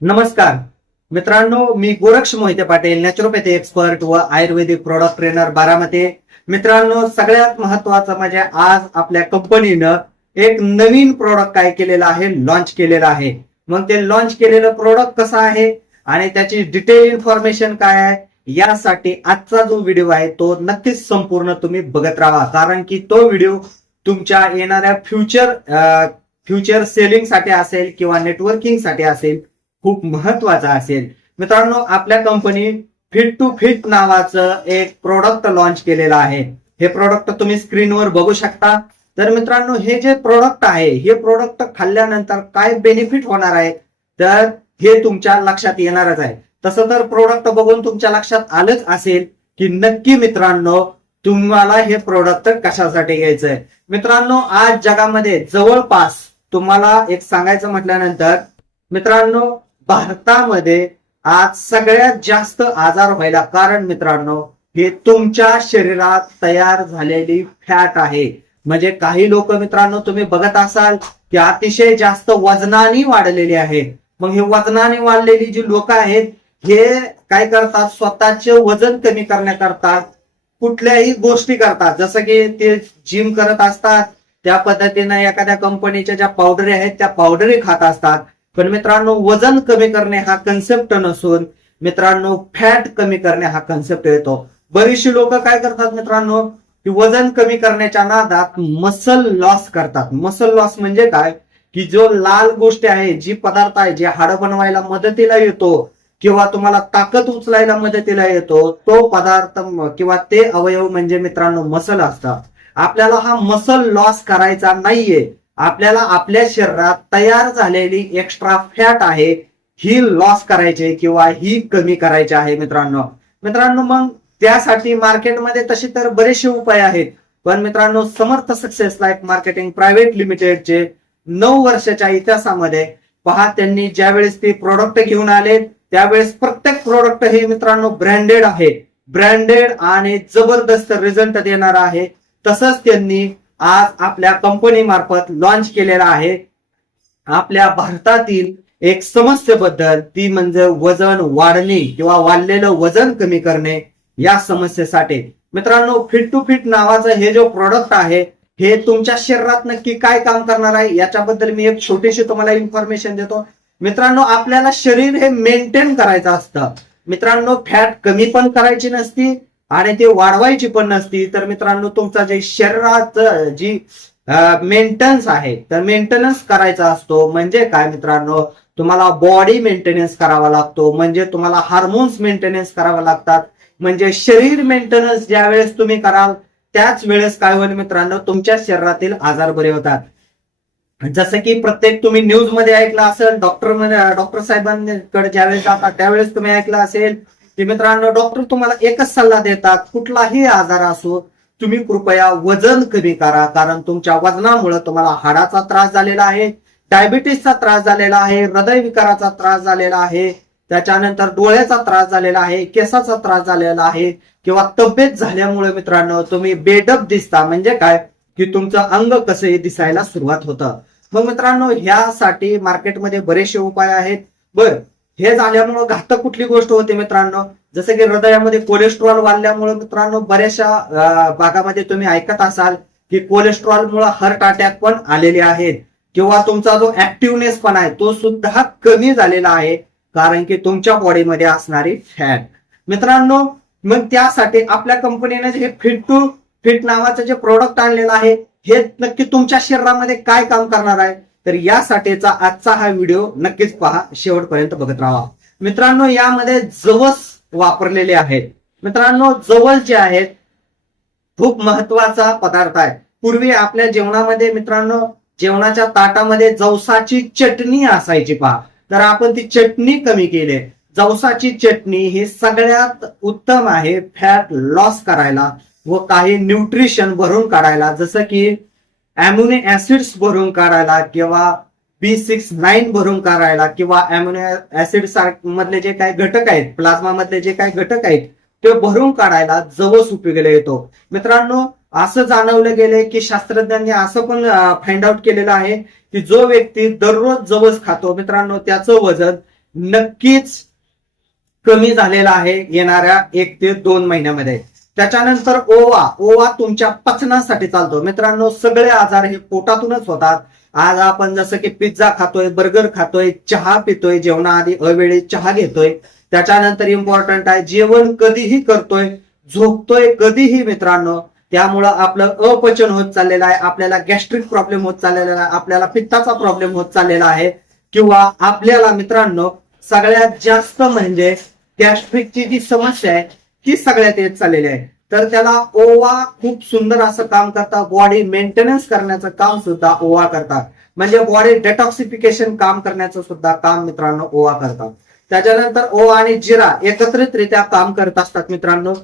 नमस्कार. मित्रांनो मी गोरक्ष मोहिते पाटील नॅचरोपॅथी एक्सपर्ट व आयुर्वेदिक प्रोडक्ट ट्रेनर बारामती. मित्रांनो सगळ्यात महत्वाचं म्हणजे आज आपल्या कंपनीनं एक नवीन प्रोडक्ट काय केलेलं आहे लॉन्च केलेलं आहे. मग ते लॉन्च केलेलं प्रोडक्ट कसं आहे आणि त्याची डिटेल इन्फॉर्मेशन काय आहे यासाठी आजचा जो व्हिडिओ आहे तो नक्कीच संपूर्ण तुम्ही बघत राहा. कारण की तो व्हिडिओ तुमच्या येणाऱ्या फ्युचर फ्युचर सेलिंगसाठी असेल किंवा नेटवर्किंगसाठी असेल खूप महत्त्वाचा असेल. मित्रांनो आपल्या कंपनी फिट टू फिट नावाचं एक प्रोडक्ट लॉन्च केलेलं आहे. हे प्रोडक्ट तुम्ही स्क्रीनवर बघू शकता. तर मित्रांनो हे जे प्रोडक्ट आहे हे प्रोडक्ट खाल्ल्यानंतर काय बेनिफिट होणार आहे? तर हे तुमच्या लक्षात येणारच आहे. तसं तर प्रोडक्ट बघून तुमच्या लक्षात आलंच असेल की नक्की मित्रांनो तुम्हाला हे प्रोडक्ट कशासाठी घ्यायचंय? मित्रांनो आज जगामध्ये जवळपास तुम्हाला एक सांगायचं म्हटल्यानंतर मित्रांनो भारतामध्ये आज सगळ्यात जास्त आजार व्हायला कारण मित्रांनो हे तुमच्या शरीरात तयार झालेली फॅट आहे. म्हणजे काही लोक मित्रांनो तुम्ही बघत असाल की अतिशय जास्त वजनाने वाढलेली आहे. मग हे वजनाने वाढलेली जी लोक आहेत हे काय करतात? स्वतःचे वजन कमी करण्याकरता कुठल्याही गोष्टी करतात. जसं की ते जिम करत असतात त्या पद्धतीनं एखाद्या कंपनीच्या ज्या पावडरी आहेत त्या पावडरी खात असतात. पण मित्रांनो वजन कमी करणे हा कन्सेप्ट नसून मित्रांनो फॅट कमी करणे हा कन्सेप्ट येतो. बरीचशी लोक काय करतात मित्रांनो की वजन कमी करण्याच्या नादात मसल लॉस करतात. मसल लॉस म्हणजे काय? की जो लाल गोष्ट आहे जी पदार्थ आहे जे हाडं बनवायला मदतीला येतो किंवा तुम्हाला ताकद उचलायला मदतीला येतो तो पदार्थ किंवा ते अवयव म्हणजे मित्रांनो मसल असतात. आपल्याला हा मसल लॉस करायचा नाहीये. आपल्याला आपल्या शरीरात तयार झालेली एक्स्ट्रा फॅट आहे ही लॉस करायची किंवा ही कमी करायची आहे मित्रांनो. मित्रांनो मग त्यासाठी मार्केटमध्ये तसे तर बरेचसे उपाय आहेत. पण मित्रांनो Samarth success life marketing private लिमिटेडचे नऊ वर्षाच्या इतिहासामध्ये पहा त्यांनी ज्यावेळेस ते प्रोडक्ट घेऊन आले त्यावेळेस प्रत्येक प्रोडक्ट हे मित्रांनो ब्रँडेड आहे. ब्रँडेड आणि जबरदस्त रिझल्ट देणार आहे. तसंच त्यांनी आज आपल्या कंपनी मार्फत लॉन्च केलेला आहे. आपल्या भारतातील एक समस्येबद्दल ती म्हणजे वजन वाढणे किंवा वाढलेलं वजन कमी करणे या समस्येसाठी. मित्रांनो फिट टू फिट नावाचं हे जो प्रोडक्ट आहे हे तुमच्या शरीरात नक्की काय काम करणार आहे याच्याबद्दल मी एक छोटीशी तुम्हाला इन्फॉर्मेशन देतो. मित्रांनो आपल्याला शरीर हे मेंटेन करायचं असतं. मित्रांनो फॅट कमी पण करायची नसती आणि ते वाढवायची पण नसती. तर मित्रांनो तुमचा जे शरीरात जी मेंटेनन्स आहे तर मेंटेनन्स करायचा असतो. म्हणजे काय मित्रांनो? तुम्हाला बॉडी मेंटेनन्स करावा लागतो. म्हणजे तुम्हाला हार्मोन्स मेंटेनन्स करावा लागतात. म्हणजे शरीर मेंटेनन्स ज्या वेळेस तुम्ही कराल त्याच वेळेस काय होईल मित्रांनो? तुमच्या शरीरातील आजार बरे होतात. जसं की प्रत्येक तुम्ही न्यूजमध्ये ऐकलं असेल डॉक्टरमध्ये डॉक्टर साहेबांकडे ज्यावेळेस जातात त्यावेळेस तुम्ही ऐकलं असेल मित्रांनो डॉक्टर तुम्हाला एकच सल्ला देतात कुठलाही आजार असो तुम्ही कृपया वजन कमी करा कारण तुमच्या वजनामुळे तुम्हाला हाडाचा त्रास झालेला आहे डायबिटीसचा त्रास झालेला आहे हृदयविकाराचा त्रास झालेला आहे त्याच्यानंतर डोळ्याचा त्रास झालेला आहे केसाचा त्रास झालेला आहे किंवा तब्येत झाल्यामुळे मित्रांनो तुम्ही बेडप दिसता म्हणजे काय? की तुमचं अंग कसं दिसायला सुरुवात होतं. मग मित्रांनो ह्यासाठी मार्केटमध्ये बरेचसे उपाय आहेत. बर हे झाल्यामुळं घातक कुठली गोष्ट होते मित्रांनो? जसं की हृदयामध्ये कोलेस्ट्रॉल वाढल्यामुळे मित्रांनो बऱ्याचशा भागामध्ये तुम्ही ऐकत असाल की कोलेस्ट्रॉल मुळे हार्ट अटॅक पण आलेले आहेत. किंवा तुमचा जो ऍक्टिव्हनेस पण आहे तो सुद्धा कमी झालेला आहे कारण की तुमच्या बॉडीमध्ये असणारी फॅट मित्रांनो मग त्यासाठी आपल्या कंपनीने जे फिट टू फिट नावाचं जे प्रोडक्ट आणलेलं आहे हे नक्की तुमच्या शरीरामध्ये काय काम करणार आहे? तर यासाठीचा आजचा हा व्हिडिओ नक्कीच पहा शेवटपर्यंत बघत राहा. मित्रांनो यामध्ये जवस वापरलेले आहेत. मित्रांनो जवस जे आहेत खूप महत्त्वाचा पदार्थ आहे. पूर्वी आपल्या जेवणामध्ये मित्रांनो जेवणाच्या ताटामध्ये जवसाची चटणी असायची पहा. तर आपण ती चटणी कमी केली. जवसाची चटणी ही सगळ्यात उत्तम आहे फॅट लॉस करायला व काही न्यूट्रिशन भरून काढायला. जसं की अॅम्युनो ऍसिड्स भरून काढायला किंवा बी सिक्स नाईन भरून काढायला किंवा अॅम्युनो ऍसिड मधले जे काही घटक आहेत प्लाझ्मा मधले जे काही घटक आहेत ते भरून काढायला जवस उपयोगाला येतो. मित्रांनो असं जाणवलं गेलंय की शास्त्रज्ञांनी असं पण फाइंड आउट केलेलं आहे की जो व्यक्ती दररोज जवस खातो मित्रांनो त्याचं वजन नक्कीच कमी झालेलं आहे येणाऱ्या एक ते दोन महिन्यामध्ये. त्याच्यानंतर ओवा ओवा तुमच्या पचनासाठी चालतो. मित्रांनो सगळे आजार हे पोटातूनच होतात. आज आपण जसं की पिझ्झा खातोय बर्गर खातोय चहा पितोय जेवणाआधी अवेळी चहा घेतोय. त्याच्यानंतर इम्पॉर्टंट आहे जेवण कधीही करतोय झोपतोय कधीही मित्रांनो. त्यामुळं आपलं अपचन होत चाललेलं आहे आपल्याला गॅस्ट्रिक प्रॉब्लेम होत चाललेला आहे आपल्याला पित्ताचा प्रॉब्लेम होत चाललेला आहे. किंवा आपल्याला मित्रांनो सगळ्यात जास्त म्हणजे गॅस्ट्रिकची जी समस्या आहे ती सगळ्यात येत चाललेली आहे. तर त्याला ओवा खूप सुंदर असं काम करतात. बॉडी मेंटेनन्स करण्याचं काम सुद्धा ओवा करतात. म्हणजे बॉडी डेटॉक्सिफिकेशन काम करण्याचं सुद्धा काम मित्रांनो ओवा करतात. त्याच्यानंतर ओवा आणि जिरा एकत्रितरित्या काम करत असतात मित्रांनो.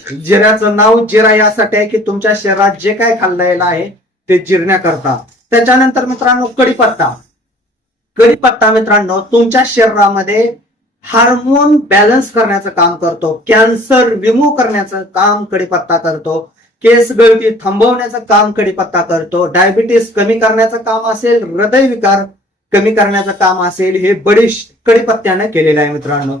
जिऱ्याचं नाव जिरा यासाठी आहे की तुमच्या शरीरात जे काय खाल्लेलं आहे ते जिरण्याकरता त्याच्यानंतर मित्रांनो कडीपत्ता कडीपत्ता मित्रांनो तुमच्या शरीरामध्ये हार्मोन बॅलन्स करण्याचं काम करतो कॅन्सर रिमूव्ह करण्याचं काम कडीपत्ता करतो केस गळती थांबवण्याचं काम कडीपत्ता करतो डायबिटीस कमी करण्याचं काम असेल हृदयविकार कमी करण्याचं काम असेल हे बडीश कडीपत्त्याने केलेलं आहे मित्रांनो.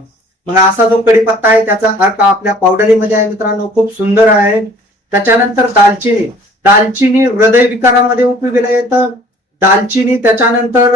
मग असा जो कडीपत्ता आहे त्याचा अर्क आपल्या पावडरीमध्ये आहे मित्रांनो खूप सुंदर आहे. त्याच्यानंतर दालचिनी. दालचिनी हृदयविकारामध्ये उपयोगीला येतं. दालचिनी त्याच्यानंतर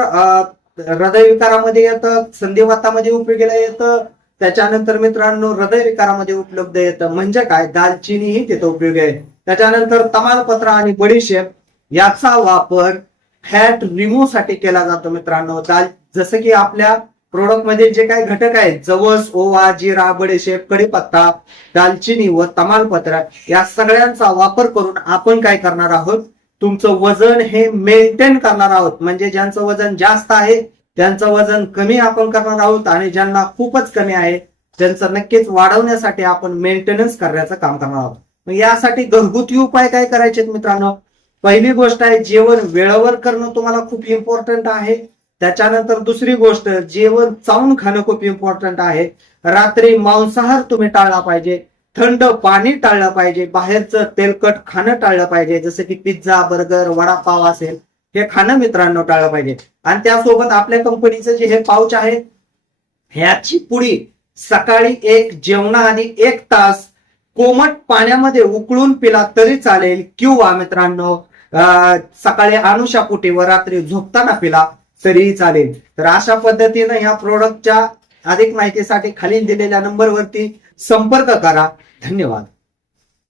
हृदयविकारामध्ये येतं संधिवातामध्ये उपयोगीला येतं. त्याच्यानंतर मित्रांनो हृदयविकारामध्ये उपलब्ध येतं. म्हणजे काय? दालचिनी ही तिथं उपयोगी आहे. त्याच्यानंतर तमालपत्र आणि बडीशेप याचा वापर फॅट रिमूव्हसाठी केला जातो मित्रांनो. दाल जसं की आपल्या प्रोडक्टमध्ये जे काही घटक आहेत जवस ओवा जिरा बडीशेप कडीपत्ता दालचिनी व तमालपत्र या सगळ्यांचा वापर करून आपण काय करणार आहोत? तुमचं वजन हे मेंटेन करणार आहोत. म्हणजे ज्यांचं वजन जास्त आहे त्यांचं वजन कमी आपण करणार आहोत आणि ज्यांना खूपच कमी आहे त्यांचं नक्कीच वाढवण्यासाठी आपण मेंटेनन्स करण्याचं काम करणार आहोत. मग यासाठी घरगुती उपाय काय करायचे मित्रांनो? पहिली गोष्ट आहे जेवण वेळेवर करणं तुम्हाला खूप इम्पॉर्टंट आहे. त्याच्यानंतर दुसरी गोष्ट जेवण चावून खाणं खूप इम्पॉर्टंट आहे. रात्री मांसाहार तुम्ही टाळला पाहिजे. थंड पाणी टाळलं पाहिजे बाहेरचं तेलकट खाणं टाळलं पाहिजे जसं की पिझ्झा बर्गर वडापाव असेल हे खाणं मित्रांनो टाळलं पाहिजे. आणि त्यासोबत आपल्या कंपनीचं जे हे पाऊच आहे ह्याची पुडी सकाळी एक जेवणाआधी एक तास कोमट पाण्यामध्ये उकळून पिला तरी चालेल. किंवा मित्रांनो सकाळी अनुषापोटी व रात्री झोपताना पिला तरीही चालेल. तर अशा पद्धतीनं या प्रोडक्टच्या अधिक माहितीसाठी खालील दिलेल्या नंबरवरती संपर्क करा. धन्यवाद.